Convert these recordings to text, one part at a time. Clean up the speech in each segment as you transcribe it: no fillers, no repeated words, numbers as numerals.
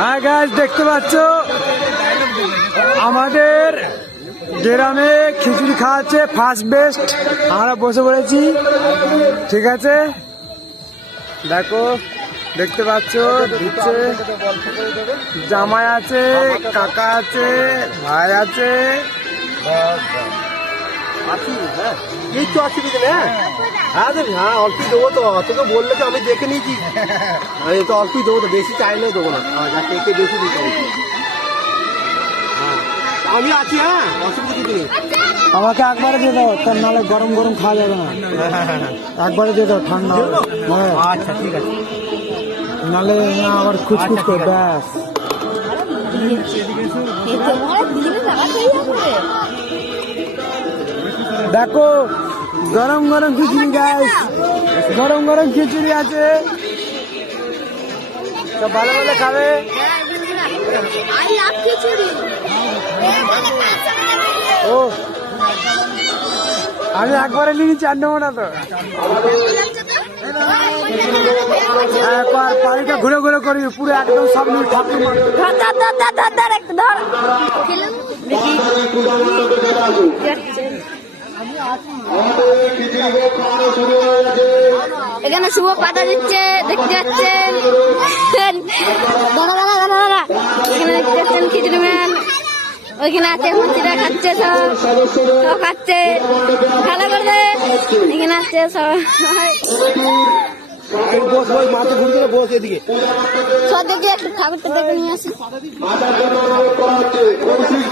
হ্যাঁ গাইস, দেখতে পাচ্ছ আমাদের গ্রামে খিচুড়ি খাওয়াচ্ছে ফার্স্ট বেস্ট। আমরা বসে পড়েছি, ঠিক আছে। দেখো, দেখতে পাচ্ছ দিচ্ছে, জামাই আছে, কাকা আছে, ভাই আছে। কিচ্ছু অসুবিধা নেই। হ্যাঁ অল্পই দেবো তো, তোকে বললে তো আমি দেখে নিয়েছি। আমি তো অল্পই দেবো তো, বেশি চাইলে দেবো না, যাতে একটু বেশি দিতে হবে। আমি আছি, হ্যাঁ অসুবিধা কিছু নেই। আমাকে একবারে দিয়ে দাও, তার নাহলে গরম গরম খাওয়া যাবে না। একবারে দিয়ে দাও, ঠান্ডা হবে। হ্যাঁ আচ্ছা ঠিক আছে। নাহলে আবার খুচখুচ করে ব্যাস। দেখো গরম গরম খিচুড়ি গাইস, গরম গরম খিচুড়ি আছে, সব ভালো ভালো খাবে। ও আমি একবারে নিয়ে চার নেবো না তো, একবার পানিটা ঘুরে ঘুরে করি, পুরো একদম সব নিয়ে ঠাকুর এখানে শুভ পাতা দিচ্ছে, দেখতে পাচ্ছেন। দাঁড়া দাঁড়া দাঁড়া দাঁড়া, এখানে দেখতে পাচ্ছেন খিচুড়ি ম্যান। ওইখানে আছে মন্ত্রীরা খাচ্ছে, সব খাচ্ছে, ভালো করবে। এখানে আছে সবাই, সব দেখে একটু ঠাকুরটা দেখে নিয়ে আসি।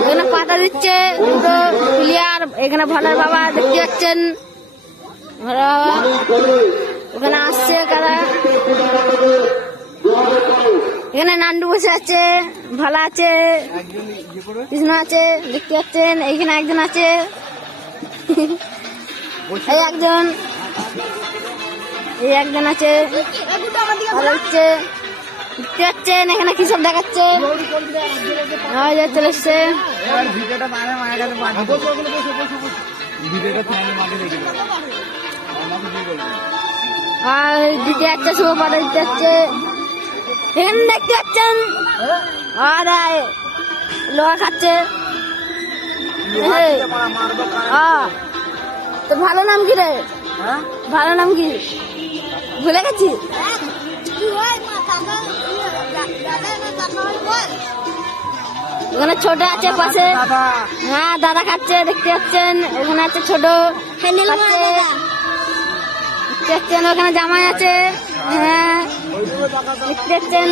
এখানে পাতা দিচ্ছে দুটো প্লেয়ার, এখানে ভোলার বাবা দেখতে পাচ্ছেন, ভোলার বাবা ওখানে আসছে কারা। এখানে নান্ডু বসে আছে, ভালো আছে, কৃষ্ণ আছে, দেখতে পাচ্ছেন। এইখানে একজন আছে, এই একজন, এই একজন আছে, ভালো হচ্ছে, দেখতে পাচ্ছেন। এখানে কি সব দেখাচ্ছে, চলে এসছে। আর দিতে যাচ্ছে, শুভ পাতা দিতে যাচ্ছে, এখানে দেখতে পাচ্ছেন। আর লোহা খাচ্ছে। তো ভালো নাম কি রে? ভালো নাম কি ভুলে গেছি। ওখানে ছোট আছে পাশে, হ্যাঁ দাদা খাচ্ছে, দেখতে পাচ্ছেন। ওখানে আছে ছোট খাচ্ছে, দেখতে পাচ্ছেন। ওখানে জামাই আছে, হ্যাঁ দেখতে পাচ্ছেন।